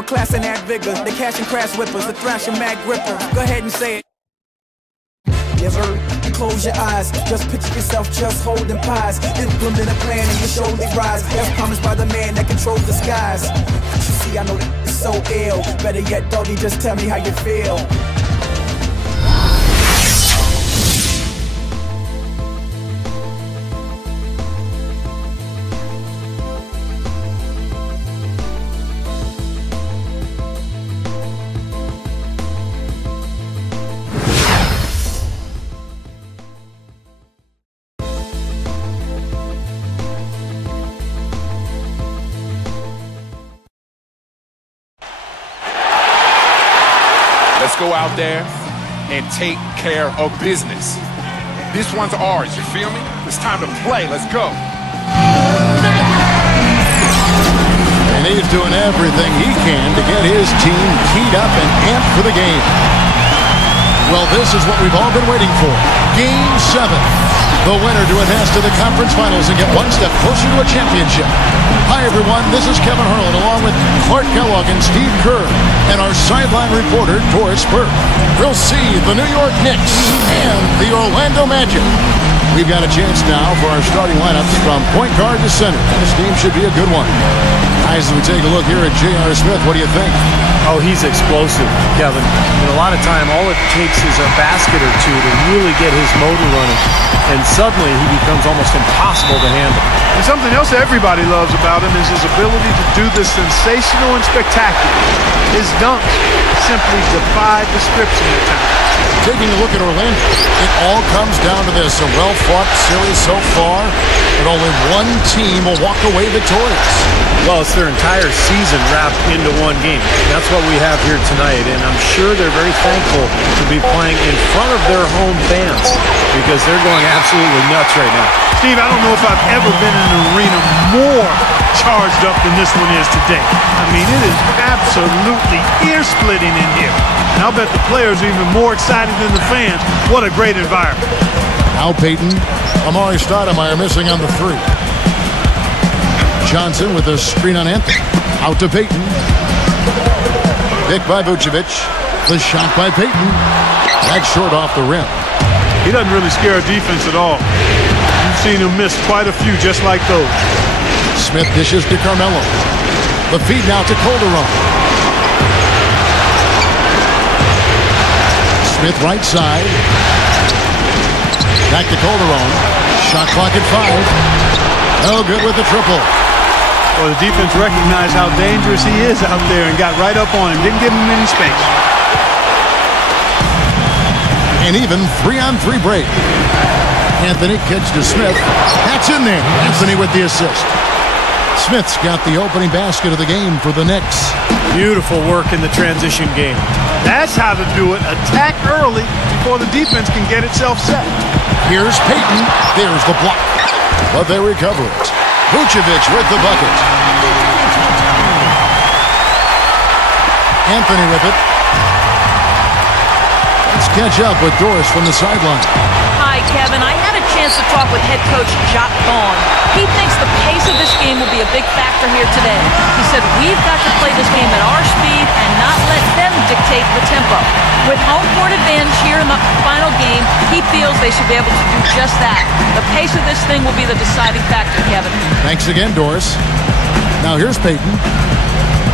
with class and add vigor. The cash and crash whippers, the thrashing mag gripper. Go ahead and say it. Never close your eyes, just picture yourself just holding pies. Implement a plan and you surely rise. As promised by the man that controls the skies. You see, I know that it's so ill. Better yet, doggy, just tell me how you feel. Let's go out there and take care of business. This one's ours, you feel me? It's time to play, let's go. And he's doing everything he can to get his team keyed up and amped for the game. Well, this is what we've all been waiting for. Game 7. The winner to advance to the conference finals and get one step closer to a championship. Hi, everyone. This is Kevin Harlan along with Clark Kellogg and Steve Kerr and our sideline reporter, Doris Burke. We'll see the New York Knicks and the Orlando Magic. We've got a chance now for our starting lineups from point guard to center. This game should be a good one. Guys, as we take a look here at J.R. Smith, what do you think? Oh, he's explosive, Kevin. And a lot of time, all it takes is a basket or two to really get his motor running. And suddenly, he becomes almost impossible to handle. And something else everybody loves about him is his ability to do this sensational and spectacular. His dunks simply defy description at times. Taking a look at Orlando, it all comes down to this. A well-fought series so far, but only one team will walk away victorious. Well, it's their entire season wrapped into one game. That's what we have here tonight, and I'm sure they're very thankful to be playing in front of their home fans because they're going absolutely nuts right now. Steve, I don't know if I've ever been in an arena more charged up than this one is today. I mean, it is absolutely ear-splitting in here. And I'll bet the players are even more excited than the fans. What a great environment. Now Payton, Amari Stoudemire missing on the 3. Johnson with a screen on Anthony. Out to Payton. Picked by Vucevic. The shot by Payton. That's short off the rim. He doesn't really scare a defense at all. You've seen him miss quite a few just like those. Smith dishes to Carmelo. The feed now to Calderon. Smith right side. Back to Calderon. Shot clock at 5. No good with the triple. Well, the defense recognized how dangerous he is out there and got right up on him. Didn't give him any space. An even 3-on-3 break. Anthony kicks to Smith. That's in there. Anthony with the assist. Smith's got the opening basket of the game for the Knicks. Beautiful work in the transition game. That's how to do it. Attack early before the defense can get itself set. Here's Payton. There's the block. But they recover it. Vucevic with the bucket. Anthony with it. Let's catch up with Doris from the sideline. Hi, Kevin. I had a chance to talk with head coach Jacques Vaughn. He thinks the pace of this game will be a big factor here today. He said, we've got to play this game at our speed and not let them dictate the tempo. With home court advantage here in the final game, he feels they should be able to do just that. The pace of this thing will be the deciding factor, Kevin. Thanks again, Doris. Now here's Payton.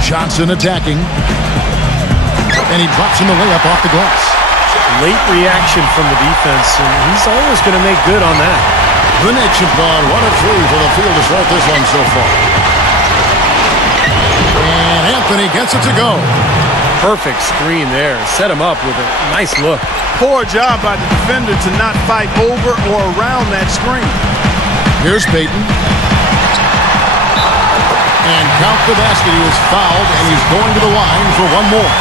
Johnson attacking. And he drops in the layup off the glass. Late reaction from the defense, and he's always going to make good on that. The Knicks have gone 1 of 3 for the field to start this one so far. And Anthony gets it to go. Perfect screen there. Set him up with a nice look. Poor job by the defender to not fight over or around that screen. Here's Payton. And count the basket. He was fouled, and he's going to the line for one more.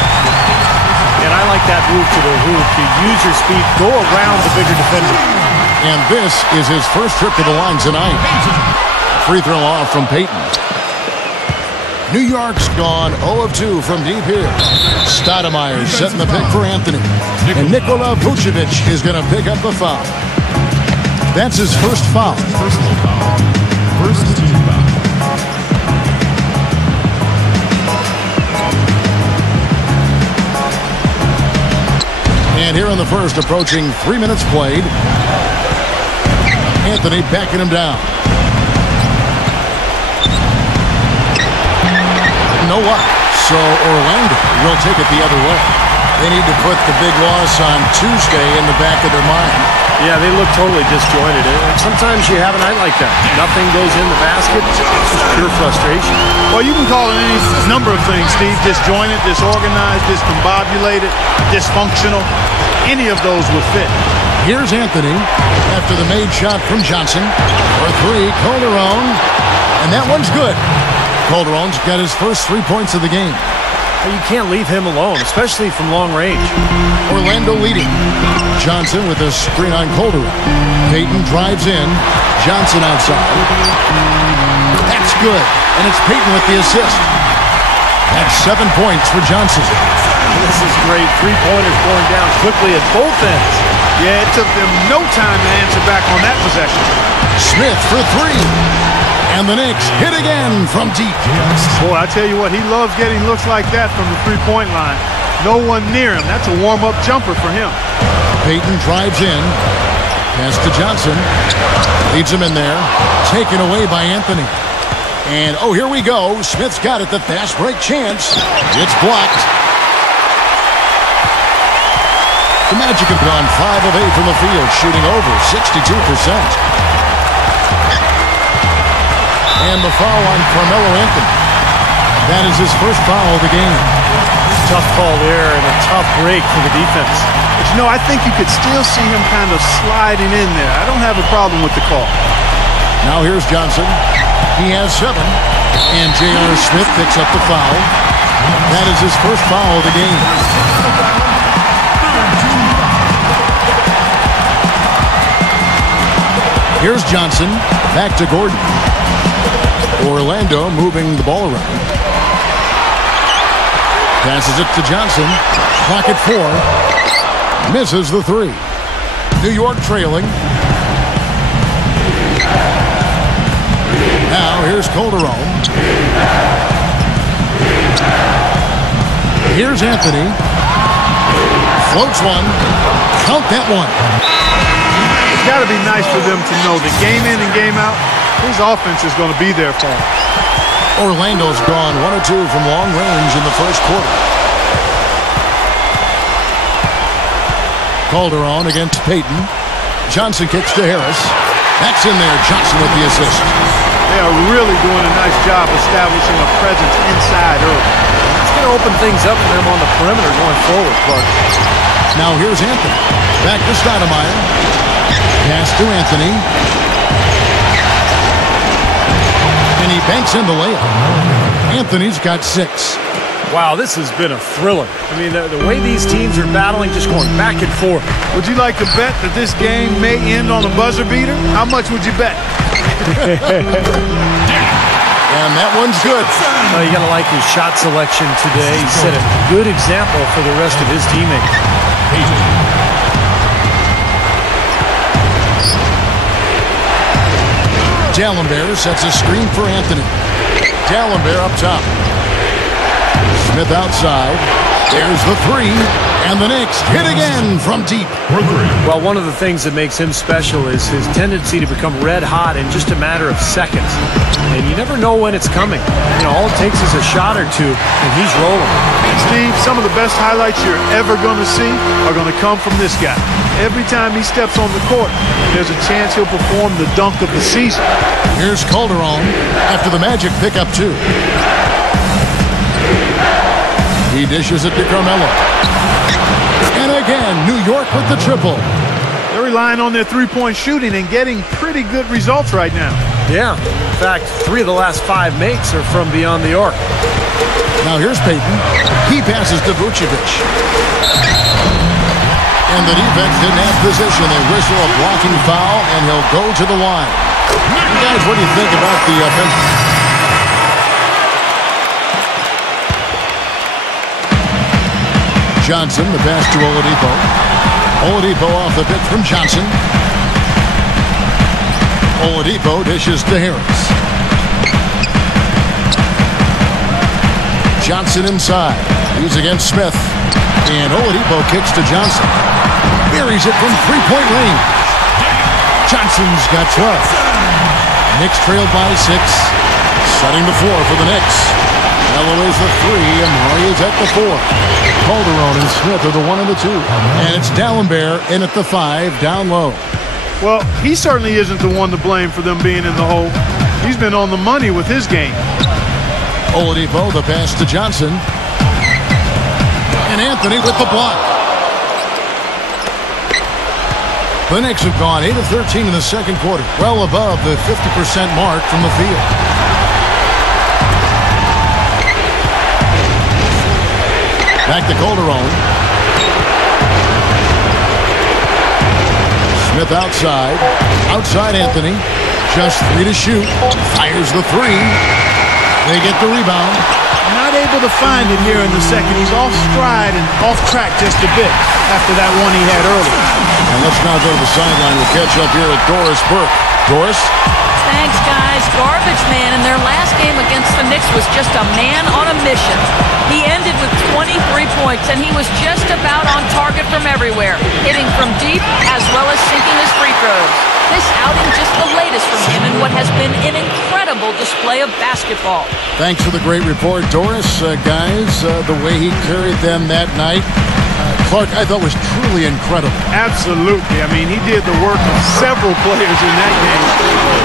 And I like that move to the hoop. You use your speed, go around the bigger defender. And this is his first trip to the line tonight. Free throw off from Payton. New York's gone 0 of 2 from deep here. Stoudemire setting the pick for Anthony. And Nikola Vucevic is going to pick up the foul. That's his first foul. Personal foul. First team foul. And here in the first, approaching 3 minutes played. Anthony backing him down. No luck. So Orlando will take it the other way. They need to put the big loss on Tuesday in the back of their mind. Yeah, they look totally disjointed. Sometimes you have a night like that. Nothing goes in the basket. It's just pure frustration. Well, you can call it any number of things, Steve. Disjointed, disorganized, discombobulated, dysfunctional. Any of those would fit. Here's Anthony after the made shot from Johnson. For three, Calderon. And that one's good. Calderon's got his first 3 points of the game. You can't leave him alone, especially from long range. Orlando leading. Johnson with a screen on Calderon. Payton drives in. Johnson outside. That's good. And it's Payton with the assist. That's 7 points for Johnson. This is great. Three-pointers going down quickly at both ends. Yeah, it took them no time to answer back on that possession. Smith for three. And the Knicks hit again from deep. Boy, I tell you what, he loves getting looks like that from the three-point line. No one near him. That's a warm-up jumper for him. Payton drives in. Pass to Johnson. Leads him in there. Taken away by Anthony. And, oh, here we go. Smith's got it. The fast break chance. It's blocked. The Magic have gone 5 of 8 from the field, shooting over 62%. And the foul on Carmelo Anthony. That is his first foul of the game. Tough call there and a tough break for the defense. But, you know, I think you could still see him kind of sliding in there. I don't have a problem with the call. Now here's Johnson. He has 7. And J.R. Smith picks up the foul. That is his first foul of the game. Here's Johnson. Back to Gordon. Orlando moving the ball around. Passes it to Johnson. Clock at 4. Misses the 3. New York trailing. Now here's Calderon. Here's Anthony. Floats one. Count that one. It's got to be nice for them to know that game in and game out, his offense is going to be there for him. Orlando's gone 1 of 2 from long range in the first quarter. Calderon against Payton. Johnson kicks to Harris. That's in there. Johnson with the assist. They are really doing a nice job establishing a presence inside early. It's going to open things up for them on the perimeter going forward, Clark. Now here's Anthony. Back to Stoudemire. Pass to Anthony. And he banks in the layup. Anthony's got 6. Wow, this has been a thriller. I mean, the way these teams are battling, just going back and forth. Would you like to bet that this game may end on a buzzer beater? How much would you bet? And that one's good. You got to like his shot selection today. He set a good example for the rest of his teammates. D'Alembert sets a screen for Anthony. D'Alembert up top. Smith outside. There's the 3. And the Knicks hit again from deep. Well, one of the things that makes him special is his tendency to become red hot in just a matter of seconds. And you never know when it's coming. You know, all it takes is a shot or two, and he's rolling. Steve, some of the best highlights you're ever going to see are going to come from this guy. Every time he steps on the court, there's a chance he'll perform the dunk of the season. Here's Calderon after the Magic pick up 2. He dishes it to Carmelo. And again, New York with the triple. They're relying on their three-point shooting and getting pretty good results right now. Yeah. In fact, 3 of the last 5 makes are from beyond the arc. Now here's Payton. He passes to Vucevic. And the defense didn't have position. They whistle a blocking foul, and he'll go to the line. Guys, what do you think about the offense? Johnson, the pass to Oladipo. Oladipo off the pitch from Johnson. Oladipo dishes to Harris. Johnson inside. He's against Smith. And Oladipo kicks to Johnson. Buries it from three-point range. Johnson's got 12. Knicks trailed by 6. Setting the floor for the Knicks. Melo is the 3, and Murray is at the 4. Calderon and Smith are the 1 and the 2. And it's Dallenberg in at the 5, down low. Well, he certainly isn't the one to blame for them being in the hole. He's been on the money with his game. Oladipo, the pass to Johnson. And Anthony with the block. The Knicks have gone 8 of 13 in the second quarter, well above the 50% mark from the field. Back to Calderon. Smith outside. Outside Anthony. Just 3 to shoot. Fires the 3. They get the rebound. Not able to find it here in the second. He's off stride and off track just a bit after that one he had earlier. And let's now go to the sideline. We'll catch up here with Doris Burke. Doris? Thanks, guys. Garbage man in their last game against the Knicks was just a man on a mission. He ended with 23 points, and he was just about on target from everywhere, hitting from deep as well as sinking his free throws. This outing just the latest from him in what has been an incredible display of basketball. Thanks for the great report, Doris. Guys, the way he carried them that night, Clark, I thought was truly incredible. Absolutely. I mean, he did the work of several players in that game.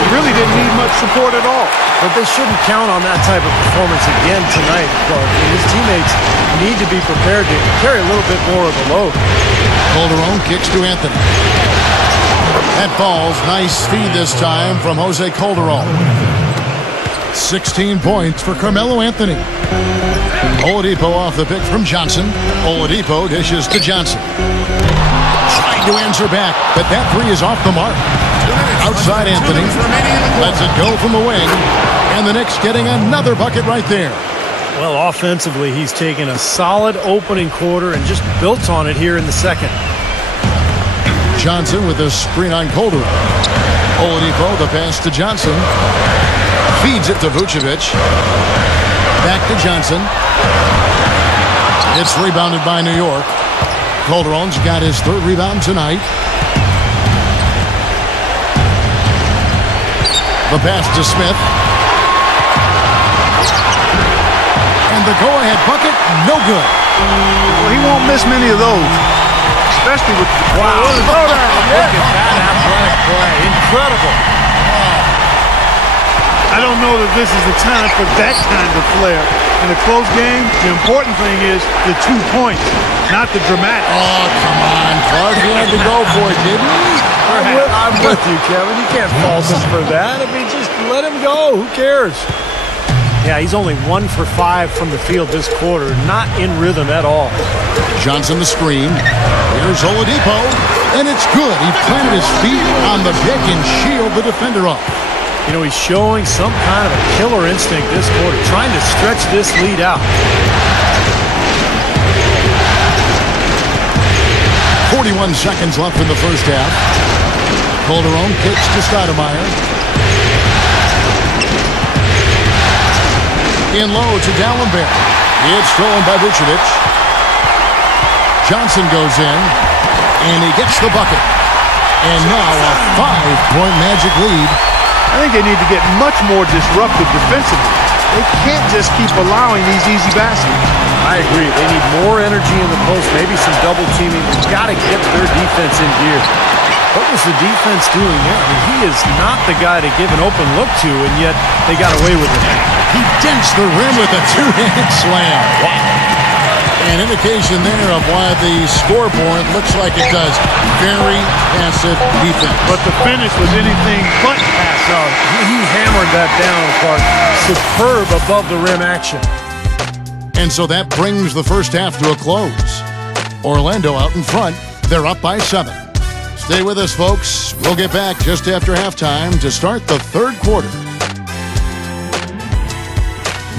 He really didn't need much support at all. But they shouldn't count on that type of performance again tonight, Clark. His teammates need to be prepared to carry a little bit more of the load. Calderon kicks to Anthony. That falls. Nice feed this time from Jose Calderon. 16 points for Carmelo Anthony. Oladipo off the pick from Johnson. Oladipo dishes to Johnson. Trying to answer back, but that 3 is off the mark. Outside Anthony. Lets it go from the wing. And the Knicks getting another bucket right there. Well, offensively, he's taken a solid opening quarter and just built on it here in the second. Johnson with a screen on Calderon. Oladipo, the pass to Johnson. Feeds it to Vucevic. Back to Johnson. It's rebounded by New York. Calderon's got his 3rd rebound tonight. The pass to Smith. And the go-ahead bucket, no good. Well, he won't miss many of those, especially with the Wow. Look at that athletic play. Incredible. I don't know that this is the time for that kind of flair. In a close game, the important thing is the 2 points, not the dramatic. Oh, come on, Clark. He had to go for it, didn't he? I'm with you, Kevin. You can't fault him for that. I mean, just let him go. Who cares? Yeah, he's only 1 for 5 from the field this quarter. Not in rhythm at all. Johnson the screen. Here's Oladipo, and it's good. He planted his feet on the pick and shielded the defender off. You know, he's showing some kind of a killer instinct this quarter, trying to stretch this lead out. 41 seconds left in the first half. Calderon kicks to Stoudemire. In low to Dallenberg. It's stolen by Vucevic. Johnson goes in, and he gets the bucket. And now a 5-point Magic lead. I think they need to get much more disruptive defensively. They can't just keep allowing these easy baskets. I agree. They need more energy in the post, maybe some double teaming. They've got to get their defense in gear. What was the defense doing there? I mean, he is not the guy to give an open look to, and yet they got away with it. He dents the rim with a 2-hand slam. Wow. An indication there of why the scoreboard looks like it does. Very passive defense. But the finish was anything but passive. He hammered that down, Clark. Superb above the rim action. And so that brings the first half to a close. Orlando out in front. They're up by 7. Stay with us, folks. We'll get back just after halftime to start the third quarter.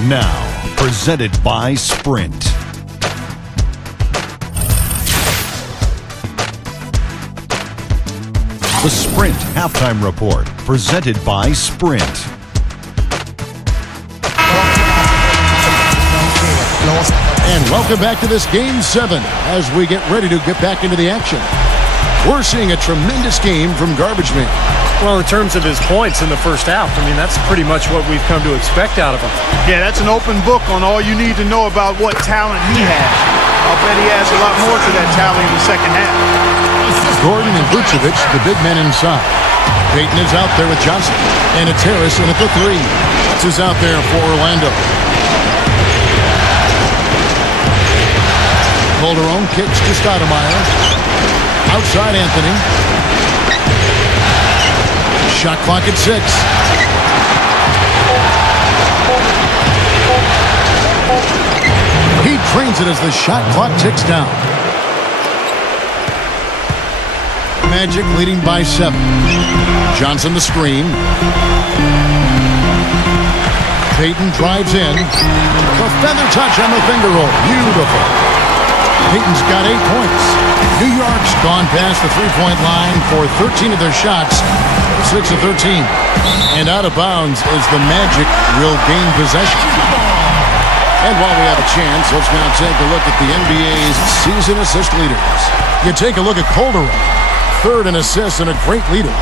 Now, presented by Sprint. The Sprint Halftime Report, presented by Sprint. And welcome back to this Game 7 as we get ready to get back into the action. We're seeing a tremendous game from Garbage Man. Well, in terms of his points in the first half, I mean, that's pretty much what we've come to expect out of him. Yeah, that's an open book on all you need to know about what talent he has. I'll bet he adds a lot more to that tally in the second half. Gordon and Vucevic, the big men inside. Payton is out there with Johnson. And it's Harris in at the 3. This is out there for Orlando. Calderon kicks to Stoudemire. Outside Anthony. Shot clock at 6. He trains it as the shot clock ticks down. Magic leading by 7. Johnson the screen. Payton drives in. The feather touch on the finger roll. Beautiful. Payton's got 8 points. New York's gone past the three-point line for 13 of their shots. 6 of 13. And out of bounds as the Magic will gain possession. And while we have a chance, let's now take a look at the NBA's season assist leaders. You take a look at Calderon. 3rd in assists and a great leader.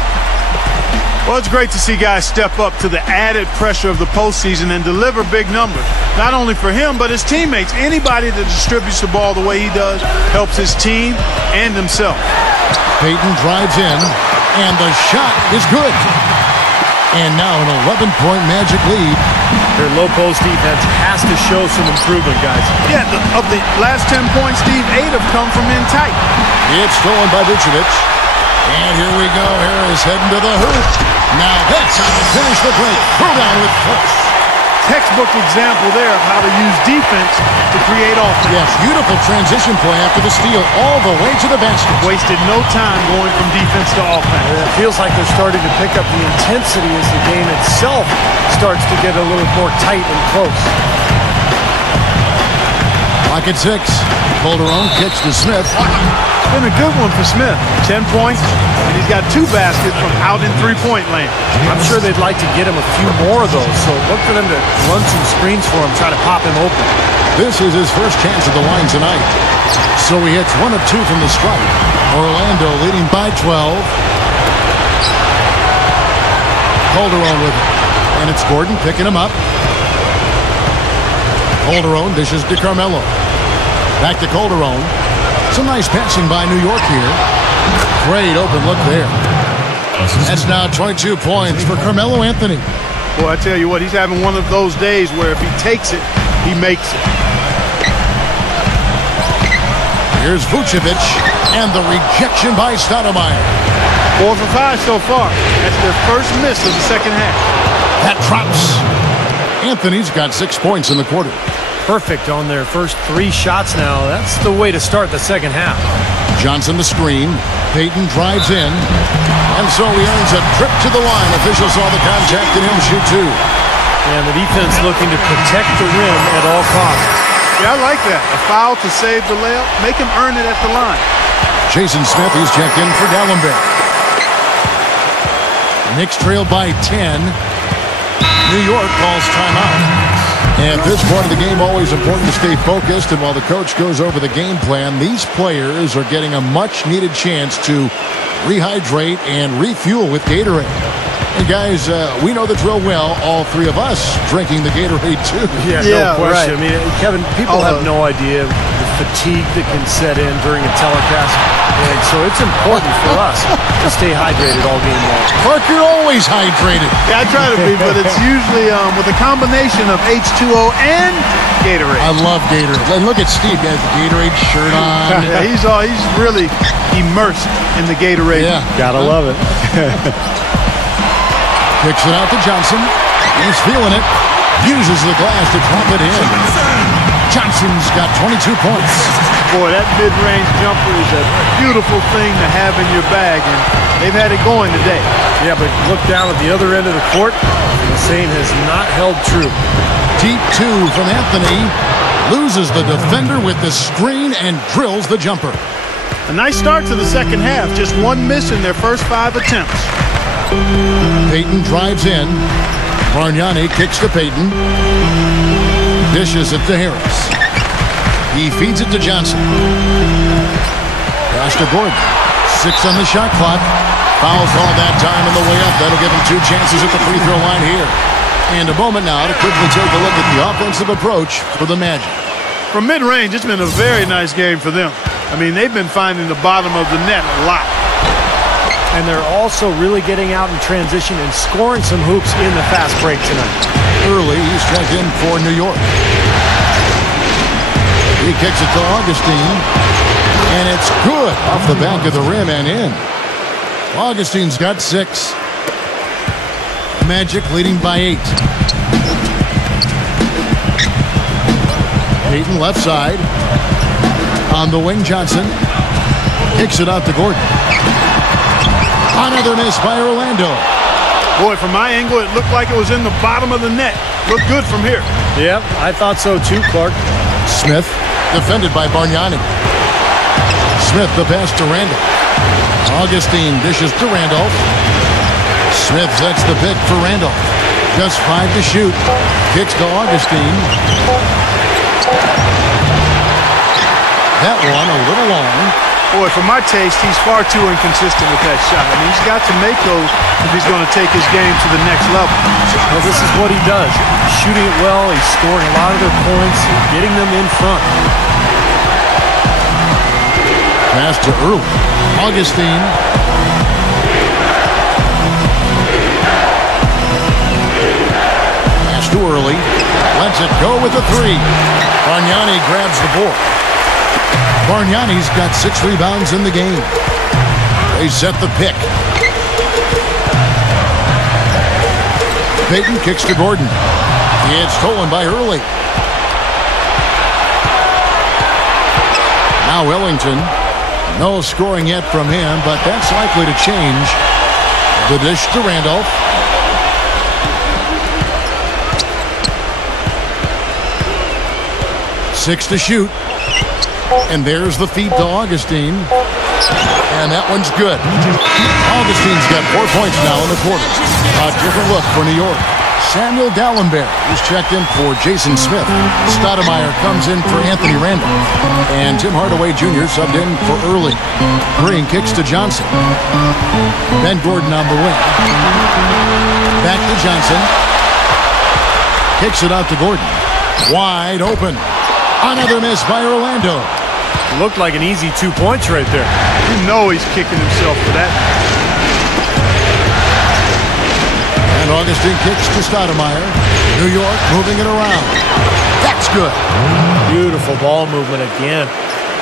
Well, it's great to see guys step up to the added pressure of the postseason and deliver big numbers. Not only for him, but his teammates. Anybody that distributes the ball the way he does helps his team and himself. Payton drives in, and the shot is good. And now an 11-point Magic lead. Their low post defense has to show some improvement, guys. Yeah, of the last 10 points, Steve, 8 have come from in tight. It's stolen by Vucevic. And here we go. Harris heading to the hoop. Now that's how to finish the break. Throw down with force. Textbook example there of how to use defense to create offense. Yes, beautiful transition play after the steal all the way to the basket. Wasted no time going from defense to offense. It feels like they're starting to pick up the intensity as the game itself starts to get a little more tight and close. Clock at 6. Calderon kicks to Smith. It's been a good one for Smith. 10 points, and he's got 2 baskets from out in three-point land. I'm sure they'd like to get him a few more of those, so look for them to run some screens for him, try to pop him open. This is his first chance at the line tonight. So he hits 1 of 2 from the stripe. Orlando leading by 12. Calderon with it. And it's Gordon picking him up. Calderon dishes to Carmelo. Back to Calderon. Some nice passing by New York here. Great open look there. That's now 22 points for Carmelo Anthony. Boy, I tell you what, he's having one of those days where if he takes it, he makes it. Here's Vucevic, and the rejection by Stoudemire. 4 for 5 so far. That's their first miss of the second half. That drops. Anthony's got 6 points in the quarter. Perfect on their first 3 shots now. That's the way to start the second half. Johnson the screen. Payton drives in. And so he earns a trip to the line. Officials saw the contact and he'll shoot 2. And the defense looking to protect the rim at all costs. Yeah, I like that. A foul to save the layup. Make him earn it at the line. Jason Smith, he's checked in for Gallenberg. Knicks trail by 10. New York calls timeout. At this point of the game, always important to stay focused. And while the coach goes over the game plan, these players are getting a much-needed chance to rehydrate and refuel with Gatorade. And guys, we know the drill well. All 3 of us drinking the Gatorade too. Yeah, no question. Right. I mean, Kevin, people have no idea the fatigue that can set in during a telecast. And so it's important for us to stay hydrated all game long. Clark, you're always hydrated. Yeah, I try to be, but it's usually with a combination of H2O and Gatorade. I love Gatorade. And look at Steve. He has the Gatorade shirt on. Yeah, he's really immersed in the Gatorade. Yeah. Gotta love it. Kicks it out to Johnson. He's feeling it. Uses the glass to drop it in. Johnson's got 22 points. Boy, that mid-range jumper is a beautiful thing to have in your bag, and they've had it going today. Yeah, but look down at the other end of the court, and the same has not held true. Deep 2 from Anthony. Loses the defender with the screen and drills the jumper. A nice start to the second half. Just 1 miss in their first 5 attempts. Payton drives in. Bargnani kicks to Payton. Dishes it to Harris. He feeds it to Johnson. Pass to Gordon. 6 on the shot clock. Foul call that time on the way up. That'll give him 2 chances at the free throw line here. And a moment now to quickly take a look at the offensive approach for the Magic. From mid-range, it's been a very nice game for them. I mean, they've been finding the bottom of the net a lot. And they're also really getting out in transition and scoring some hoops in the fast break tonight. Early, he's checked in for New York. He kicks it to Augustine. And it's good off the back of the rim and in. Augustine's got 6. Magic leading by 8. Payton left side. On the wing, Johnson. Kicks it out to Gordon. Another miss by Orlando. Boy, from my angle, it looked like it was in the bottom of the net. Looked good from here. Yep, I thought so too, Clark. Smith, defended by Bargnani. Smith, the pass to Randall. Augustine dishes to Randolph. Smith sets the pick for Randolph. Just 5 to shoot. Kicks to Augustine. That one a little long. Boy, for my taste, he's far too inconsistent with that shot. I mean, he's got to make those if he's going to take his game to the next level. Well, this is what he does. He's shooting it well. He's scoring a lot of their points, getting them in front. Pass to Early. Augustine. Pass to Early. Lets it go with a 3. Bargnani grabs the board. Bargnani's got 6 rebounds in the game. They set the pick. Payton kicks to Gordon. It's stolen by Early. Now Ellington. No scoring yet from him, but that's likely to change. The dish to Randolph. Six to shoot. And there's the feed to Augustine. And that one's good. Augustine's got 4 points now in the quarter. A different look for New York. Samuel Dallenberg is checked in for Jason Smith. Stoudemire comes in for Anthony Randall. And Tim Hardaway Jr. subbed in for Early. Green kicks to Johnson. Ben Gordon on the wing. Back to Johnson. Kicks it out to Gordon. Wide open. Another miss by Orlando. Looked like an easy 2 points right there. You know he's kicking himself for that. And Augustine kicks to Stoudemire. New York moving it around. That's good. Beautiful ball movement again.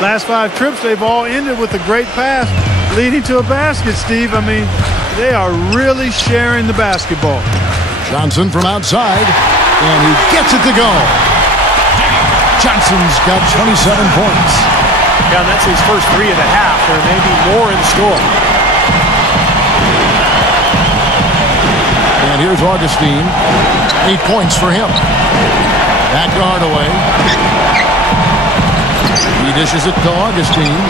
Last 5 trips, they've all ended with a great pass leading to a basket, Steve. I mean, they are really sharing the basketball. Johnson from outside, and he gets it to go. Johnson's got 27 points. Yeah, and that's his first 3 of the half. There may be more in store. And here's Augustine. 8 points for him. Back to Hardaway. He dishes it to Augustine.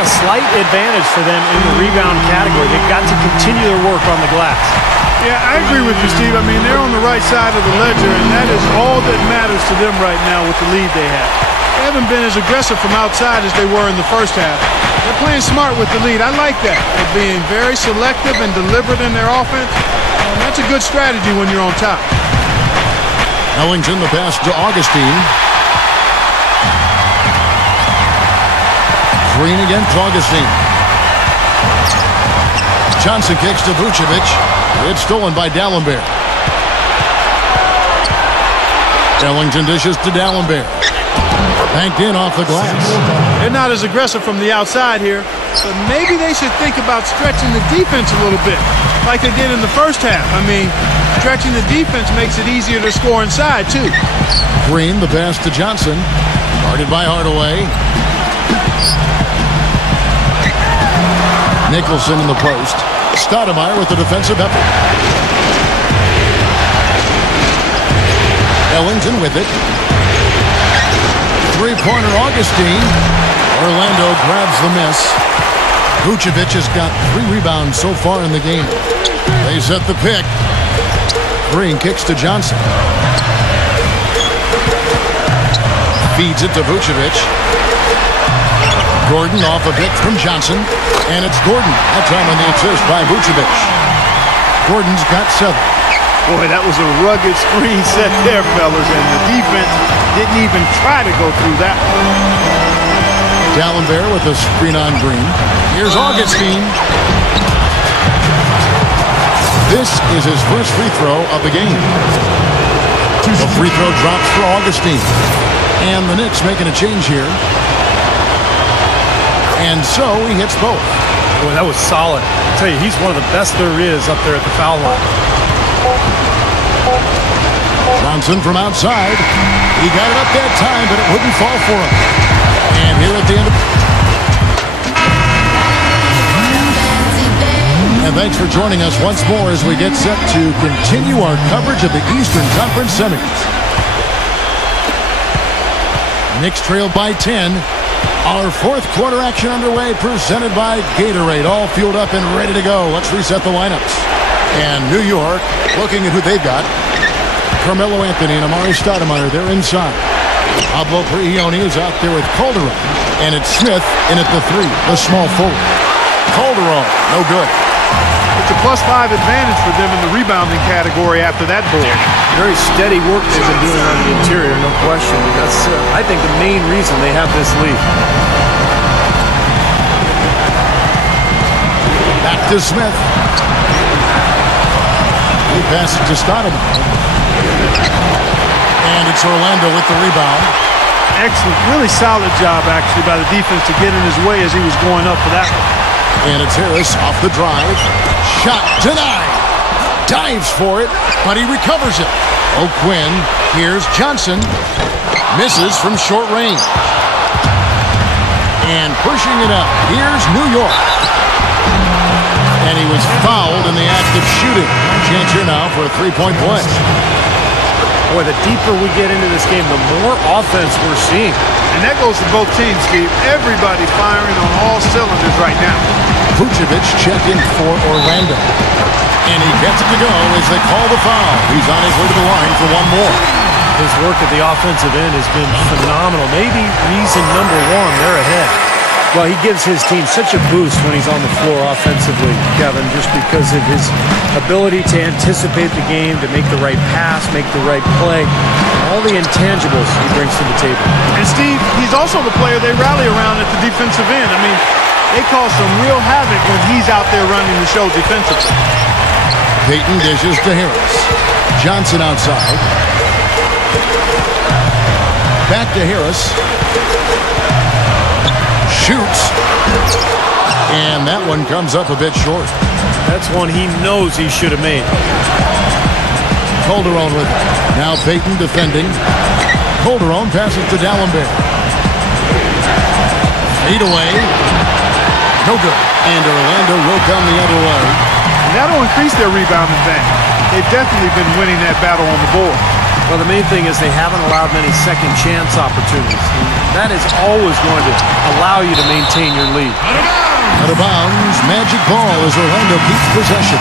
A slight advantage for them in the rebound category. They've got to continue their work on the glass. Yeah, I agree with you, Steve. I mean, they're on the right side of the ledger, and that is all that matters to them right now with the lead they have. They haven't been as aggressive from outside as they were in the first half. They're playing smart with the lead. I like that. They're being very selective and deliberate in their offense. And that's a good strategy when you're on top. Ellington, the pass to Augustine. Green against Augustine. Johnson kicks to Vucevic. It's stolen by Dallenberg. Ellington dishes to Dallenberg. Banked in off the glass. They're not as aggressive from the outside here, but maybe they should think about stretching the defense a little bit, like they did in the first half. I mean, stretching the defense makes it easier to score inside, too. Green, the pass to Johnson. Guarded by Hardaway. Nicholson in the post. Stoudemire with the defensive effort. Ellington with it. Three-pointer Augustine. Orlando grabs the miss. Vucevic has got 3 rebounds so far in the game. They set the pick. Green kicks to Johnson. Feeds it to Vucevic. Gordon off a bit from Johnson. And it's Gordon. That time on the assist by Vucevic. Gordon's got 7. Boy, that was a rugged screen set there, fellas, and the defense didn't even try to go through that. D'Alembert with a screen on Green. Here's Augustine. This is his first free throw of the game. The free throw drops for Augustine. And the Knicks making a change here. And so he hits both. Boy, that was solid. I tell you, he's one of the best there is up there at the foul line. Johnson from outside. He got it up that time, but it wouldn't fall for him. And here at the end of... And thanks for joining us once more as we get set to continue our coverage of the Eastern Conference Semis. Knicks trail by 10. Our fourth quarter action underway, presented by Gatorade. All fueled up and ready to go. Let's reset the lineups. And New York, looking at who they've got. Carmelo Anthony and Amari Stoudemire, they're inside. Pablo Prigioni is out there with Calderon. And it's Smith in at the 3, the small forward. Calderon, no good. It's a +5 advantage for them in the rebounding category after that board. Very steady work they've been doing on the interior, no question. That's, I think, the main reason they have this lead. Back to Smith. He passes to Stoudemire. And it's Orlando with the rebound. Excellent, really solid job, actually, by the defense to get in his way as he was going up for that one. And it's Harris off the drive. Shot denied. Dives for it, but he recovers it. O'Quinn, here's Johnson. Misses from short range. And pushing it up, here's New York. And he was fouled in the act of shooting. Chance here now for a three-point play. Boy, the deeper we get into this game, the more offense we're seeing. And that goes for both teams, Steve. Everybody firing on all cylinders right now. Vucevic checking for Orlando. And he gets it to go as they call the foul. He's on his way to the line for one more. His work at the offensive end has been phenomenal. Maybe reason number 1, they're ahead. Well, he gives his team such a boost when he's on the floor offensively, Kevin, just because of his ability to anticipate the game, to make the right pass, make the right play, all the intangibles he brings to the table. And, Steve, he's also the player they rally around at the defensive end. I mean, they cause some real havoc when he's out there running the show defensively. Payton dishes to Harris. Johnson outside. Back to Harris. Shoots. And that one comes up a bit short. That's one he knows he should have made. Calderon with it. Now Payton defending. Calderon passes to D'Alembert. Lead away. No good. And Orlando will come the other way. And that'll increase their rebound advantage. They've definitely been winning that battle on the board. Well, the main thing is they haven't allowed many second chance opportunities. That is always going to allow you to maintain your lead. Out of bounds, magic ball as Orlando keeps possession.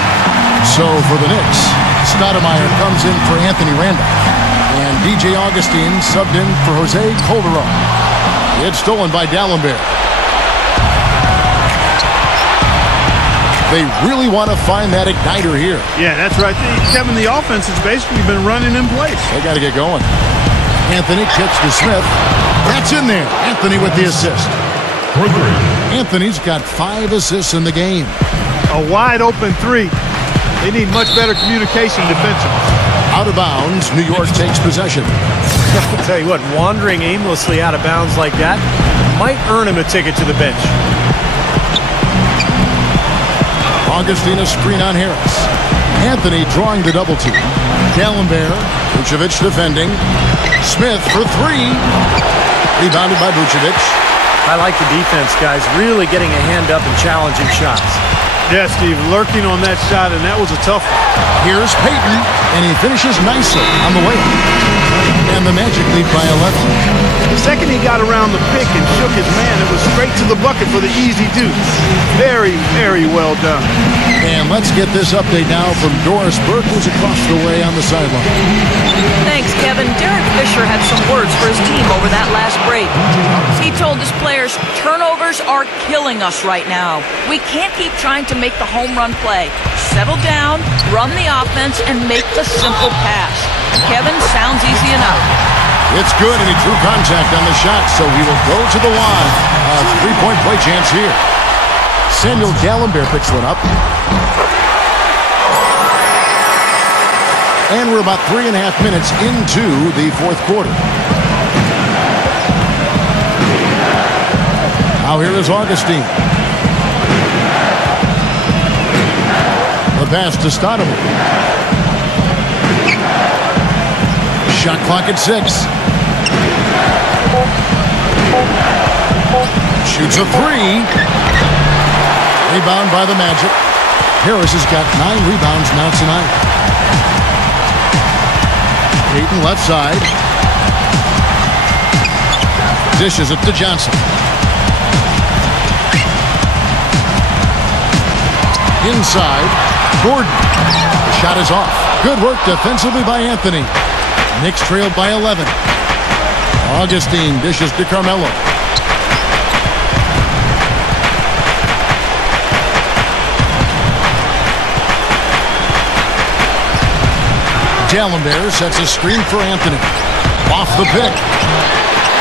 So for the Knicks, Stoudemire comes in for Anthony Randolph. And DJ Augustine subbed in for Jose Calderon. It's stolen by D'Alembert. They really want to find that igniter here. Yeah, that's right. Kevin, the offense has basically been running in place. They got to get going. Anthony kicks to Smith. That's in there. Anthony with the assist. Anthony's got 5 assists in the game. A wide open 3. They need much better communication defensively. Out of bounds, New York takes possession. I'll tell you what, wandering aimlessly out of bounds like that might earn him a ticket to the bench. Augustine a screen on Harris. Anthony drawing the double team. D'Alembert, Vucevic defending. Smith for 3. Rebounded by Vucevic. I like the defense, guys, really getting a hand up and challenging shots. Yeah, Steve, lurking on that shot, and that was a tough one. Here's Payton, and he finishes nicely on the layup. And the Magic lead by 11. The second he got around the pick and shook his man, it was straight to the bucket for the easy deuce. Very, very well done. And let's get this update now from Doris Burke, who's across the way on the sideline. Thanks, Kevin. Derek Fisher had some words for his team over that last break. He told his players, turnovers are killing us right now. We can't keep trying to make the home run play. Settle down, run the offense, and make the simple pass. Kevin, sounds easy enough. It's good, and he drew contact on the shot, so he will go to the line. A three-point play chance here. Samuel Gallenberg picks one up. And we're about 3.5 minutes into the fourth quarter. Now here is Augustine. The pass to Stoudemire. Shot clock at 6. Shoots a 3. Rebound by the Magic. Harris has got 9 rebounds now tonight. Payton left side. Dishes it to Johnson. Inside. Gordon. The shot is off. Good work defensively by Anthony. Knicks trailed by 11. Augustine dishes to Carmelo. Gallenberg sets a screen for Anthony. Off the pick.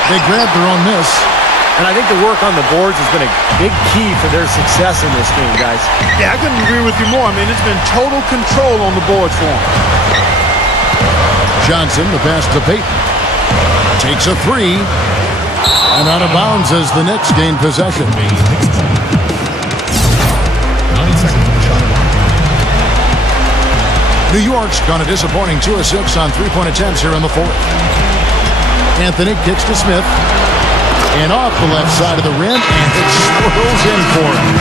They grabbed their own miss. And I think the work on the boards has been a big key for their success in this game, guys. Yeah, I couldn't agree with you more. I mean, it's been total control on the boards for him. Johnson, the pass to Payton. Takes a 3. And out of bounds as the Knicks gain possession. 9 seconds on the shot. New York's gone a disappointing 2 of 6 on three-point attempts here in the fourth. Anthony kicks to Smith. And off the left side of the rim, and it swirls in for him.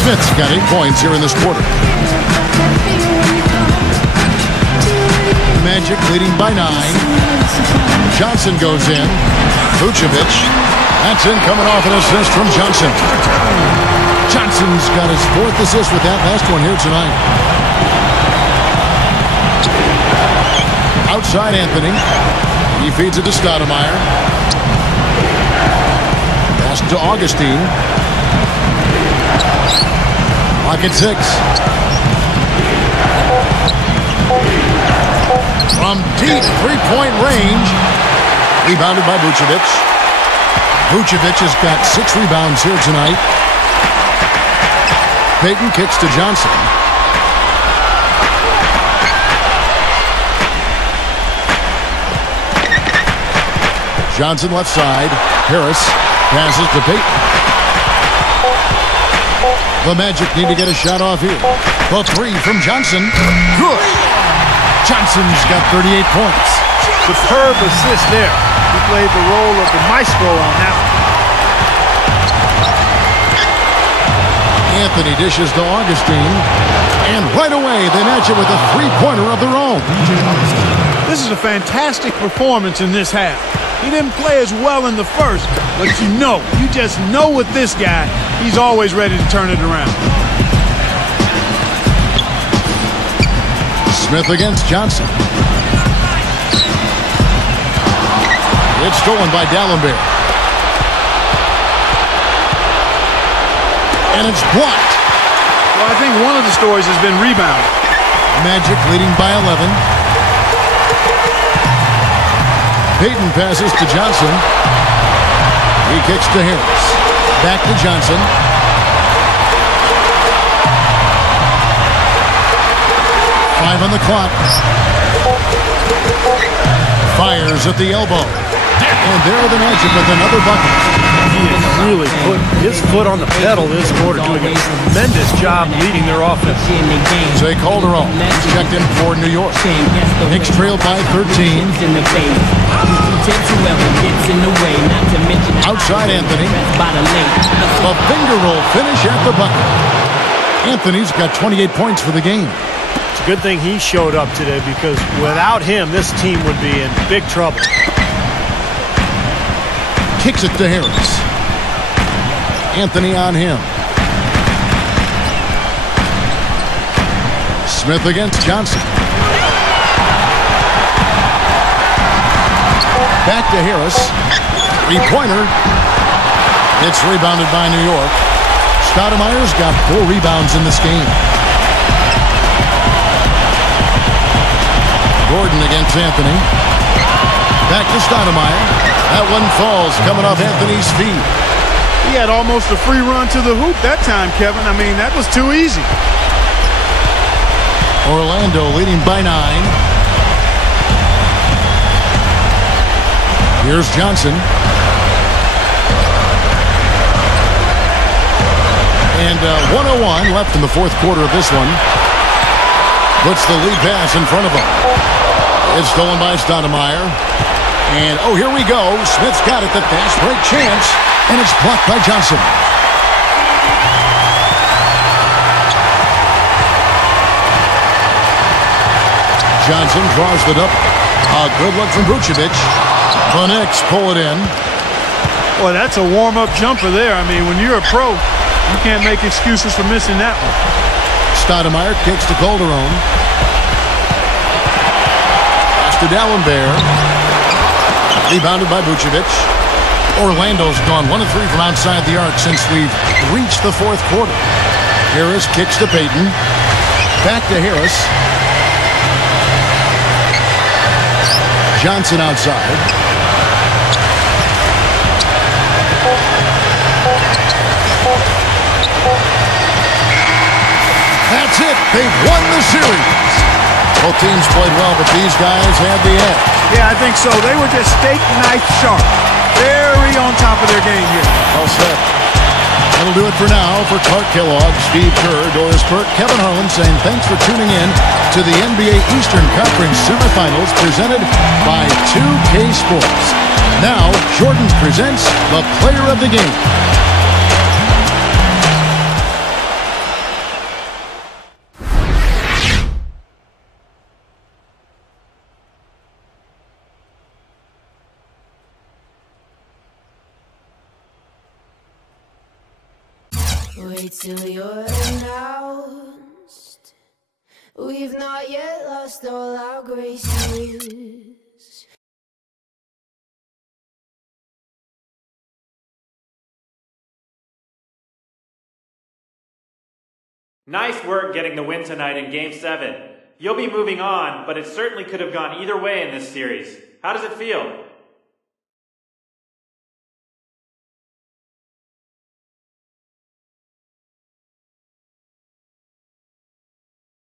Smith's got 8 points here in this quarter. Magic leading by 9. Johnson goes in. Vucevic. That's in, coming off an assist from Johnson. Johnson's got his 4th assist with that last one here tonight. Outside Anthony. He feeds it to Stoudemire. Pass to Augustine. Clock at 6. From deep three-point range. Rebounded by Vucevic. Vucevic has got 6 rebounds here tonight. Payton kicks to Johnson. Johnson left side. Harris passes to Payton. The Magic need to get a shot off here. The 3 from Johnson. Good. Johnson's got 38 points. Superb assist there. He played the role of the maestro on that one. Anthony dishes to Augustine. And right away, they match it with a 3-pointer of their own. This is a fantastic performance in this half. He didn't play as well in the first, but you just know with this guy, he's always ready to turn it around. Smith against Johnson. It's stolen by Gallenberg. And it's blocked. Well, I think one of the stories has been rebounded. Magic leading by 11. Payton passes to Johnson. He kicks to Harris. Back to Johnson. Five on the clock. Fires at the elbow. And there are the Magic with another bucket. He has really put his foot on the pedal this quarter, doing a tremendous job leading their offense. Jay Calderon checked in for New York. Knicks trailed by 13. Outside Anthony. A finger roll finish at the bucket. Anthony's got 28 points for the game. Good thing he showed up today, because without him, this team would be in big trouble. Kicks it to Harris. Anthony on him. Smith against Johnson. Back to Harris. Three-pointer. It's rebounded by New York. Stoudemire's got 4 rebounds in this game. Gordon against Anthony. Back to Stoudemire. That one falls, coming off Anthony's feet. He had almost a free run to the hoop that time, Kevin. I mean, that was too easy. Orlando leading by 9. Here's Johnson. And 1:01 left in the fourth quarter of this one. Puts the lead pass in front of him. It's stolen by Stoudemire. And, oh, here we go. Smith's got it. The fast break chance. And it's blocked by Johnson. Johnson draws it up. A good look from Vucevic. The Knicks pull it in. Boy, that's a warm-up jumper there. I mean, when you're a pro, you can't make excuses for missing that one. Stoudemire kicks to Calderon. Pass to Dallenberg. Rebounded by Vucevic. Orlando's gone 1 of 3 from outside the arc since we've reached the fourth quarter. Harris kicks to Payton. Back to Harris. Johnson outside. That's it. They've won the series. Both teams played well, but these guys had the edge. Yeah, I think so. They were just steak knife sharp. Very on top of their game here. Well said. That'll do it for now. For Clark Kellogg, Steve Kerr, Doris Burke, Kevin Harlan saying thanks for tuning in to the NBA Eastern Conference semifinals presented by 2K Sports. Now, Jordan presents the player of the game. Wait till you're announced. We've not yet lost all our graces. Nice work getting the win tonight in Game 7. You'll be moving on, but it certainly could have gone either way in this series. How does it feel?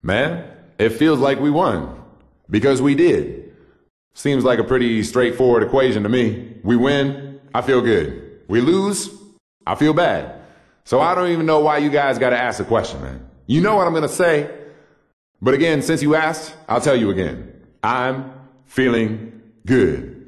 Man, it feels like we won. Because we did. Seems like a pretty straightforward equation to me. We win, I feel good. We lose, I feel bad. So I don't even know why you guys gotta ask the question, man. You know what I'm gonna say. But again, since you asked, I'll tell you again. I'm feeling good.